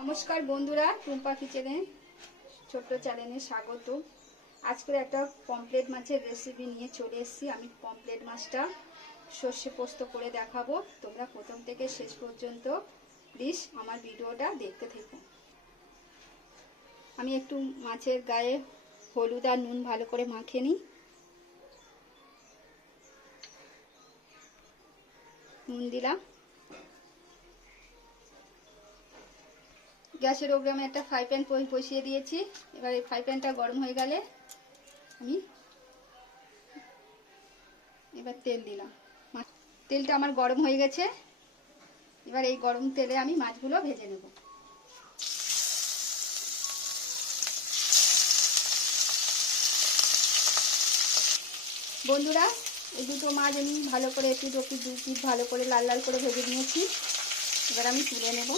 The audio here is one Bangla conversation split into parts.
নমস্কার বন্ধুরা, টুম্পা কিচেনে ছোট্ট চ্যানেলে স্বাগত। আজকে একটা পমফ্রেট মাছের রেসিপি নিয়ে চলে এসেছি। আমি পমফ্রেট মাছটা সর্ষে পোস্ত করে দেখাবো। তোমরা প্রথম থেকে শেষ পর্যন্ত প্লিজ আমার ভিডিওটা দেখতে থেকো। আমি একটু মাছের গায়ে হলুদ আর নুন ভালো করে মাখিয়ে নিই। নুন দিলাম। গ্যাসের ওপরে আমি একটা ফ্রাই প্যান বসিয়ে দিয়েছি। এবার এই ফ্রাই প্যানটা গরম হয়ে গেলে আমি এবার তেল দিলাম। তেলটা আমার গরম হয়ে গেছে। এবার এই গরম তেলে আমি মাছগুলো ভেজে নেব। বন্ধুরা, এই দুটো মাছ আমি ভালো করে একটু দু পিস ভালো করে লাল লাল করে ভেজে নিয়েছি। এবার আমি তুলে নেব।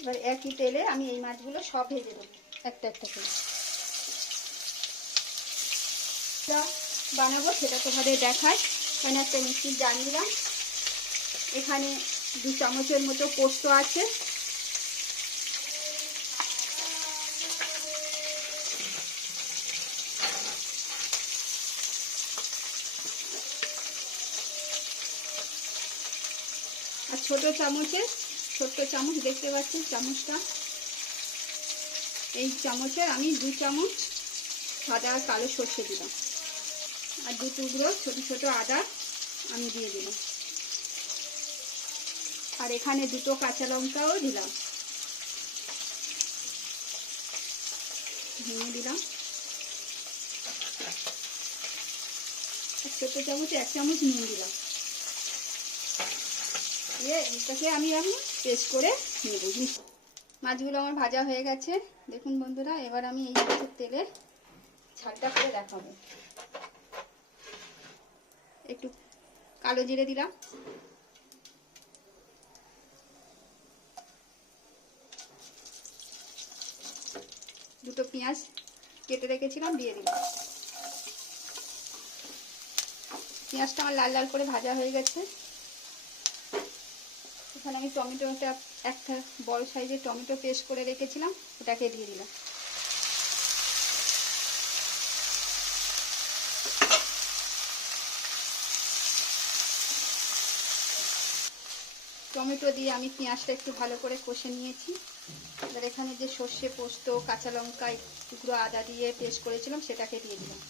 এবার একই তেলে আমি এই মাছগুলো সব ভেজে দেবো একটা একটা করে। বানাবো সেটা তোমাদের দেখায়। এখানে একটা মিক্সির জার নিলাম। এখানে 2 চামচের মতো পোস্ত আছে। আর ছোট চামচ দেখতে পাচ্ছি চামচটা, এই চামচে আমি 2 চামচ সাদা আর কালো সর্ষে দিলাম। আর 2 টুকরো ছোট ছোট আদা আমি দিয়ে দিলাম। আর এখানে 2টো কাঁচা লঙ্কাও দিলাম, ভেঙে দিলাম। আর ছোট চামচে 1 চামচ নুন দিলাম। এটাকে আমি এখন পেস্ট করে নেব। মাছগুলো আমার ভাজা হয়ে গেছে দেখুন বন্ধুরা। এবার আমি এই মাছের তেলে ঝালটা করে দেখাবো। একটু কালো জিরে দিলাম, দুটো পেঁয়াজ কেটে রেখেছিলাম দিয়ে দিলাম। পেঁয়াজটা আমার লাল লাল করে ভাজা হয়ে গেছে। এখানে আমি টমেটোটা একটা বড় সাইজের টমেটো পেস্ট করে রেখেছিলাম, ওটাকে দিয়ে দিলাম। টমেটো দিয়ে আমি পেঁয়াজটা একটু ভালো করে কষে নিয়েছি। এবার এখানে যে সর্ষে পোস্ত কাঁচা লঙ্কা টুকরো আদা দিয়ে পেস্ট করেছিলাম সেটাকে দিয়ে দিলাম।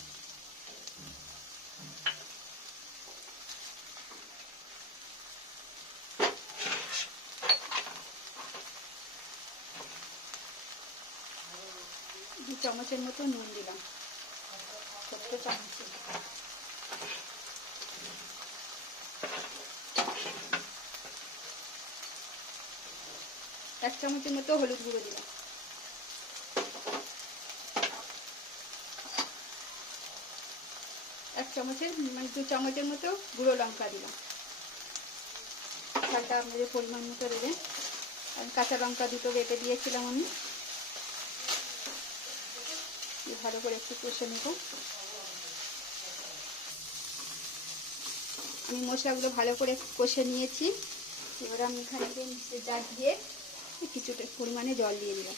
দু চামচের মতো নুন দিলাম, ছোট্ট চামচে। এক চামচের মতো হলুদ গুঁড়ো দিলাম। এক চামচের মানে 2 চামচের মতো গুঁড়ো লঙ্কা দিলাম। ঝালটা আপনাদের পরিমাণ মতো দেবেন। আর কাঁচা লঙ্কা 2টো বেটে দিয়েছিলাম আমি। ভালো করে একটু কষে নেব। আমি মশলাগুলো ভালো করে কষে নিয়েছি। এবার আমি এখানে মিক্সির জার দিয়ে কিছুটা পরিমাণে জল দিয়ে দিলাম।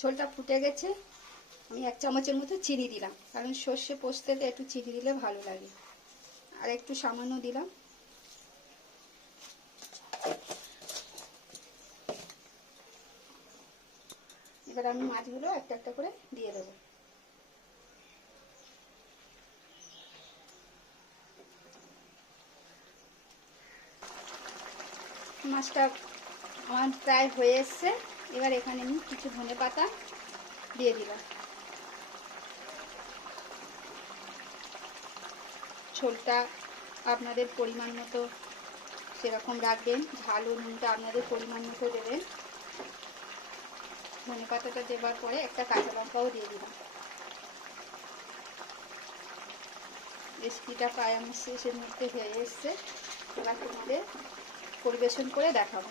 ঝোলটা ফুটে গেছে। আমি 1 চামচের মতো চিনি দিলাম, কারণ সর্ষে পোস্তেতে একটু চিনি দিলে ভালো লাগে। আর একটু সামান্য দিলাম। এবার আমি মাছগুলো একটা একটা করে দিয়ে দেবো। মাছটা আমার প্রায় হয়ে এসছে। এবার এখানে আমি কিছু ধনেপাতা দিয়ে দিলাম। ঝোলটা আপনাদের পরিমাণ মতো সেরকম রাখবেন। ঝাল ও নুনটা আপনাদের পরিমাণ মতো দেবেন। ধনেপাতাটা দেওয়ার পরে একটা কাঁচা লঙ্কাও দিয়ে দিলাম। রেসিপিটা প্রায় আমার শেষের মধ্যে হয়ে এসছে। এবার তোমাদের পরিবেশন করে দেখাবো।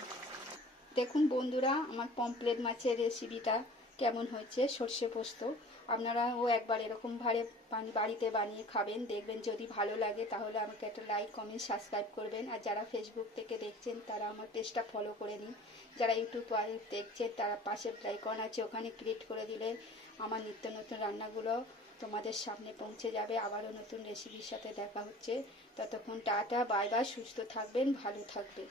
দেখুন বন্ধুরা, আমার পমফ্রেট মাছের রেসিপিটা কেমন হয়েছে সর্ষে পোস্ত। আপনারাও একবার এরকম ভাবে বাড়িতে বানিয়ে খাবেন, দেখবেন যদি ভালো লাগে তাহলে আমাকে একটা লাইক কমেন্ট সাবস্ক্রাইব করবেন। আর যারা ফেসবুক থেকে দেখছেন তারা আমার পেজটা ফলো করে নিন। যারা ইউটিউব দেখছেন তারা পাশে আইকন আছে, ওখানে ক্লিক করে দিলে আমার নিত্য নতুন রান্নাগুলো তোমাদের সামনে পৌঁছে যাবে। আবারও নতুন রেসিপির সাথে দেখা হচ্ছে। ততক্ষণ টাটা, বাই বাই, সুস্থ থাকবেন, ভালো থাকবেন।